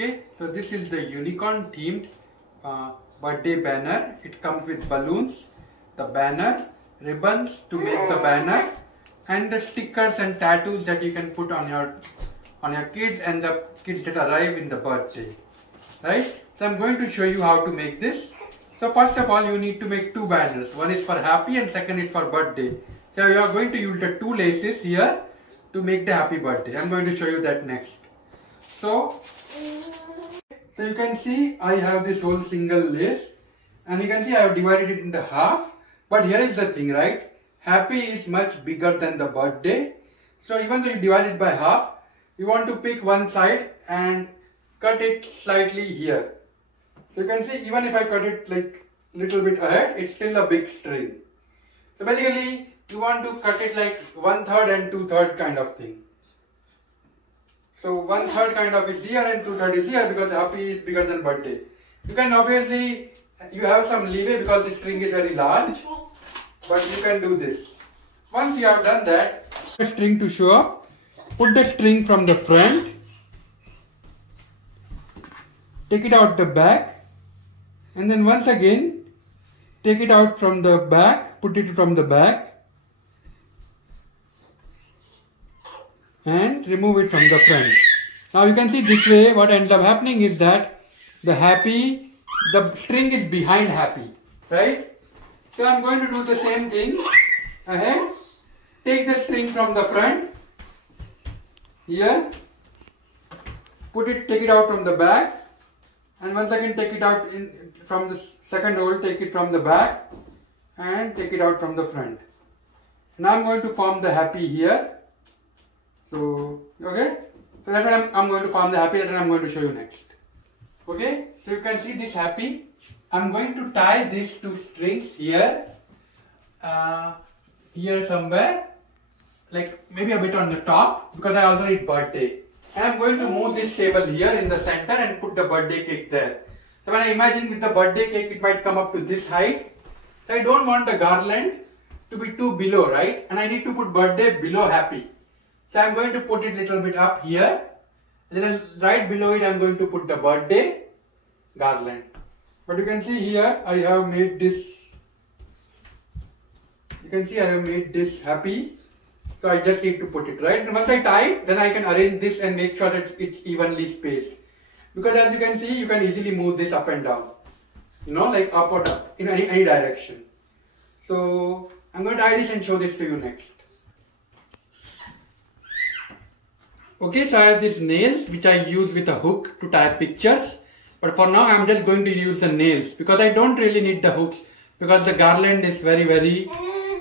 Okay, so this is the unicorn themed birthday banner. It comes with balloons, the banner, ribbons to make the banner, and the stickers and tattoos that you can put on your kids and the kids that arrive in the birthday. Right? So I'm going to show you how to make this. So first of all, you need to make two banners. One is for happy and second is for birthday. So you are going to use the two laces here to make the happy birthday. I'm going to show you that next. So you can see I have this whole single lace, and you can see I have divided it into half. But here is the thing, right? Happy is much bigger than the birthday. So even though you divide it by half, you want to pick one side and cut it slightly here. So you can see even if I cut it like little bit ahead, it's still a big string. So basically you want to cut it like 1/3 and 2/3 kind of thing. So 1/3 kind of is here and 2/3 is here because happy is bigger than birthday. You can obviously, you have some leeway because the string is very large, but you can do this. Once you have done that, the string to show up, put the string from the front, take it out the back, and then once again take it out from the back, put it from the back, and remove it from the front. Now you can see this way what ends up happening is that the string is behind happy, right? So I'm going to do the same thing ahead. Take the string from the front here, take it out from the back, and once again take it out from the second hole, take it from the back and take it out from the front. Now I'm going to form the happy here. So, okay, so that's what I'm going to form the happy, that I'm going to show you next. Okay, so you can see this happy. I'm going to tie these two strings here, here somewhere, like maybe a bit on the top, because I also need birthday. And I'm going to move this table here in the center and put the birthday cake there. So when I imagine with the birthday cake, it might come up to this height. So I don't want the garland to be too below, right? And I need to put birthday below happy. So I'm going to put it a little bit up here. And then right below it, I'm going to put the birthday garland. But you can see here, I have made this. You can see I have made this happy. So I just need to put it right. And once I tie it, then I can arrange this and make sure that it's evenly spaced. Because as you can see, you can easily move this up and down. You know, like up or down, in any direction. So I'm going to tie this and show this to you next. Okay, so I have these nails which I use with a hook to tie pictures. But for now, I'm just going to use the nails because I don't really need the hooks, because the garland is very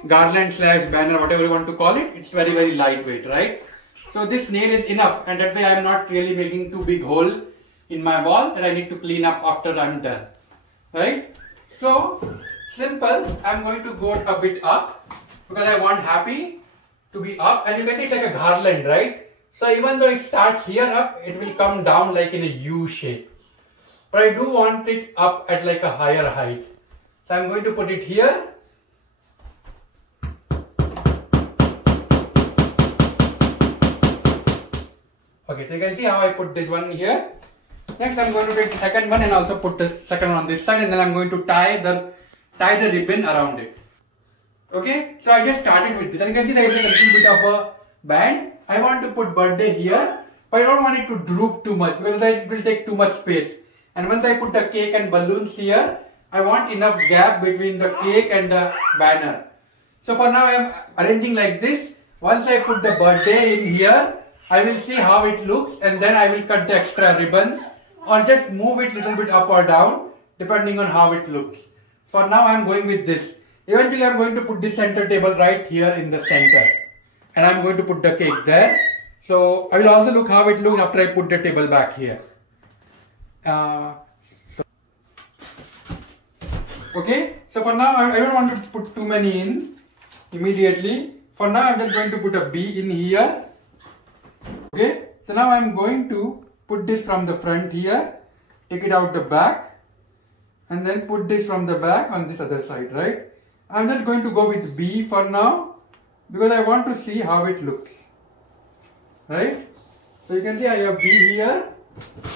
garland slash banner, whatever you want to call it, it's very lightweight, right? So this nail is enough, and that way I'm not really making too big hole in my wall that I need to clean up after I'm done, right? So simple, I'm going to go a bit up because I want happy to be up, and you can see it's like a garland, right? So even though it starts here up, it will come down like in a U shape. But I do want it up at like a higher height. So I'm going to put it here. Okay, so you can see how I put this one here. Next I'm going to take the second one and also put the second one on this side, and then I'm going to tie the ribbon around it. Okay, so I just started with this, and you can see there is a little bit of a band. I want to put birthday here, but I don't want it to droop too much because otherwise it will take too much space. And once I put the cake and balloons here, I want enough gap between the cake and the banner. So for now I am arranging like this. Once I put the birthday in here, I will see how it looks, and then I will cut the extra ribbon or just move it a little bit up or down depending on how it looks. For now I am going with this. Eventually I am going to put this center table right here in the center. And I'm going to put the cake there. So I will also look how it looks after I put the table back here. Okay, so for now I don't want to put too many in immediately. For now I'm just going to put a B in here. Okay, so now I'm going to put this from the front here, take it out the back, and then put this from the back on this other side, right? I'm just going to go with B for now, because I want to see how it looks, right? So you can see I have B here,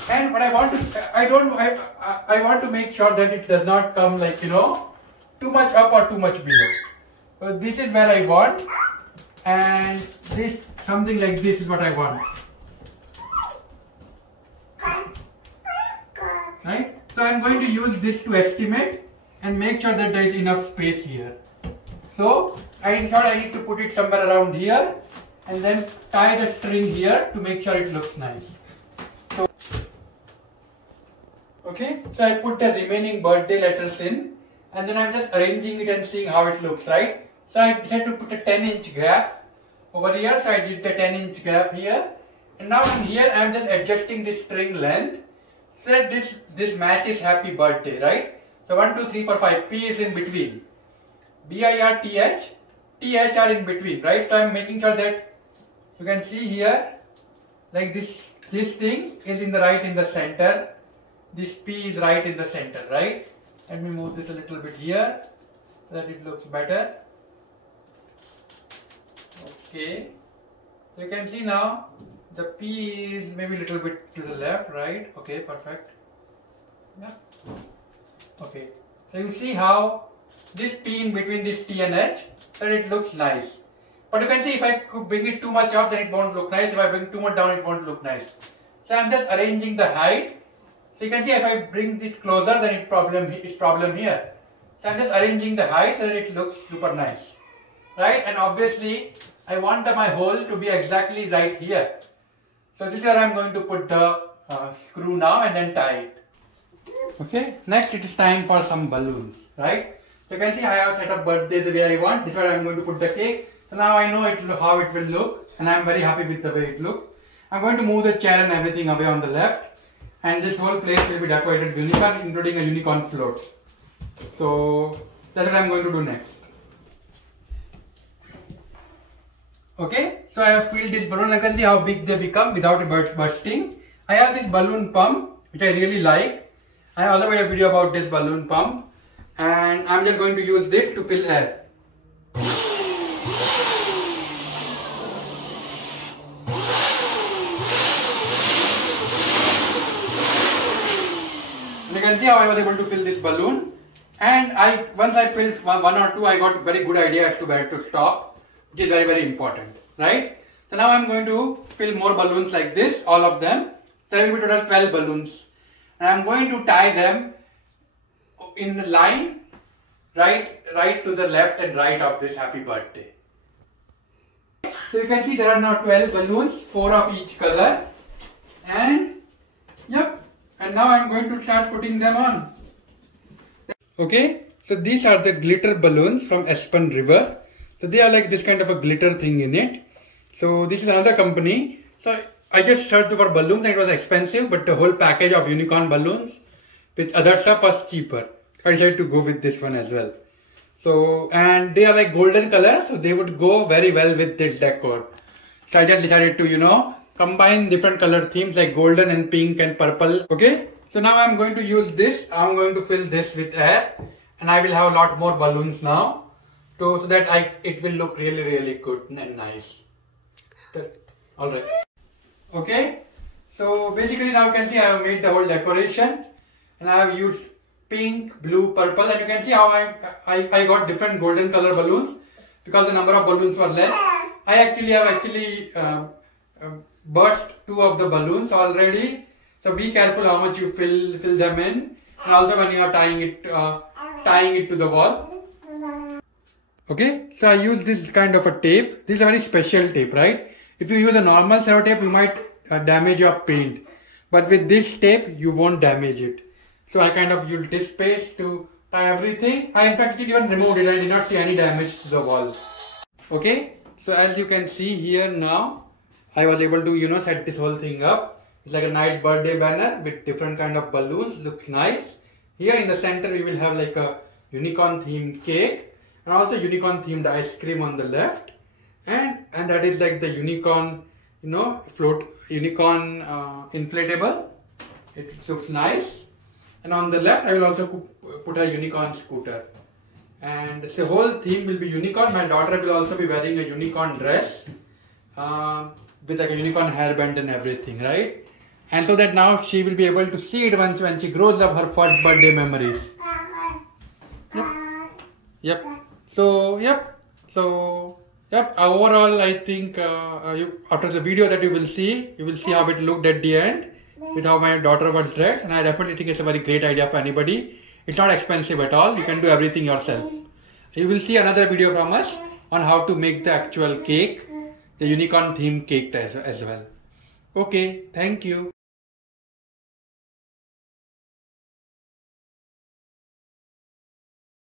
And what I want to, I want to make sure that it does not come like, you know, too much up or too much below. So this is where I want, and this, something like this is what I want. Right? So I'm going to use this to estimate and make sure that there is enough space here. So I thought I need to put it somewhere around here and then tie the string here to make sure it looks nice. So, okay, so I put the remaining birthday letters in, and then I'm just arranging it and seeing how it looks, right? So I decided to put a 10-inch gap over here, so I did the 10-inch gap here. And now in here I'm just adjusting the string length so that this matches happy birthday, right? So 1, 2, 3, 4, 5, P is in between. BIRTH, TH are in between, right? So I'm making sure that you can see here, like this thing is in the center. This P is right in the center, right? Let me move this a little bit here so that it looks better. Okay, you can see now the P is maybe a little bit to the left, right? Okay, perfect. Yeah. Okay, so you see how this P in between this T and H, so it looks nice. But you can see if I could bring it too much up, then it won't look nice. If I bring too much down, it won't look nice. So I'm just arranging the height. So you can see if I bring it closer, then it's problem here. So I'm just arranging the height so that it looks super nice, right? And obviously I want my hole to be exactly right here. So this is where I'm going to put the screw now and then tie it. Okay, next it is time for some balloons, right? So you can see I have set up birthday the way I want. This is where I'm going to put the cake. So now I know how it will look, and I'm very happy with the way it looks. I'm going to move the chair and everything away on the left, and this whole place will be decorated with unicorn, including a unicorn float. So that's what I'm going to do next. Okay, so I have filled this balloon. I can see how big they become without it bursting. I have this balloon pump which I really like. I also made a video about this balloon pump, and I'm just going to use this to fill air. You can see how I was able to fill this balloon, and once I filled one or two, I got a very good idea as to where to stop, which is very, very important, right? So now I'm going to fill more balloons like this, all of them. There will be total 12 balloons, and I'm going to tie them in the line right to the left and right of this happy birthday. So you can see there are now 12 balloons, 4 of each color, and yep. And now I'm going to start putting them on. Okay, so these are the glitter balloons from Espen River. So they are like this kind of a glitter thing in it. So this is another company. So I just searched for balloons and it was expensive, but the whole package of unicorn balloons with other stuff was cheaper. I decided to go with this one as well. So, and they are like golden color, so they would go very well with this decor. So I just decided to, you know, combine different color themes like golden and pink and purple. Okay, so now I'm going to use this. I'm going to fill this with air, and I will have a lot more balloons now, so that it will look really, really good and nice. Alright. Okay, so basically now you can see I have made the whole decoration, and I have used pink, blue, purple, and you can see how I got different golden color balloons because the number of balloons were less. I have burst 2 of the balloons already, so be careful how much you fill them in, and also when you are tying it to the wall. Okay, so I use this kind of a tape. This is a very special tape, right? If you use a normal cello tape, you might damage your paint, but with this tape you won't damage it. So I kind of used this paste to tie everything. I in fact even removed it. I did not see any damage to the wall. Okay, so as you can see here now, I was able to, you know, set this whole thing up. It's like a nice birthday banner with different kind of balloons. Looks nice. Here in the center we will have like a unicorn themed cake, and also unicorn themed ice cream on the left, and that is like the unicorn, you know, unicorn inflatable. It looks nice. And on the left I will also put a unicorn scooter, and the whole theme will be unicorn. My daughter will also be wearing a unicorn dress with like a unicorn hairband and everything, right? And so that now she will be able to see it once when she grows up, her first birthday memories. Yep. Overall, I think after the video that you will see how it looked at the end with how my daughter was dressed, and I definitely think it's a very great idea for anybody. It's not expensive at all. You can do everything yourself. You will see another video from us on how to make the actual cake, the unicorn themed cake as well. Okay, thank you.